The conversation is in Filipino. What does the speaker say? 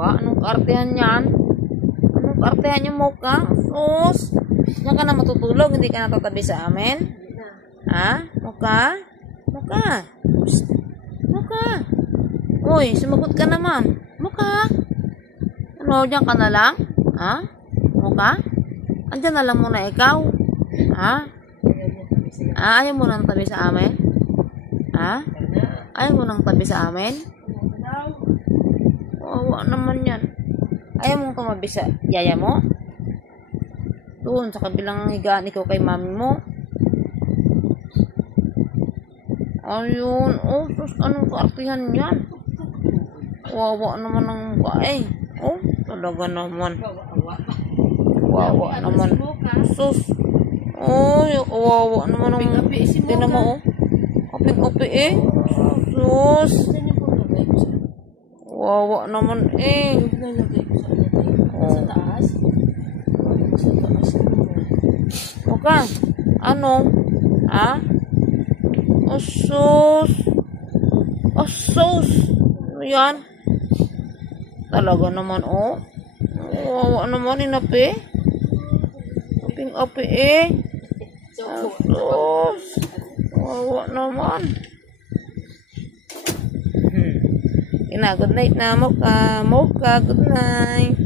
ba? Anong kaartehan yan? Anong kaartehan yung Mocha? Sus! Diyan ka na matutulog, hindi ka natatabi sa amin? Ha? Mocha? Mocha? Psst. Mocha? Uy, sumagot ka naman. Mocha? Ano, diyan ka na lang? Ha? Mocha? Andyan na lang muna ikaw? Ha? Ayaw mo nang tabi sa amin? Ha? Ayaw mo nang tabi sa amin? Wawa naman yan. Ayaw mong tumabi sa yaya mo? Doon, sa kabilang higaan ikaw kay mami mo. Ayun. Oh, sus, anong kaartihan yan? Wawa naman ang mukha eh. Oh, talaga naman. Wawa naman. Sus. Oh, wawa naman ang mukha. Tinan mo oh. Oping-opi eh. Sus. Wawa naman eh. Oh. Mocha, ano? Ha? Asus. Asus. Ano yan? Talaga naman, oh. Wawa naman, inapi. Aping-api, eh. Asus. Wawa naman. Good night na, Mocha. Mocha, good night.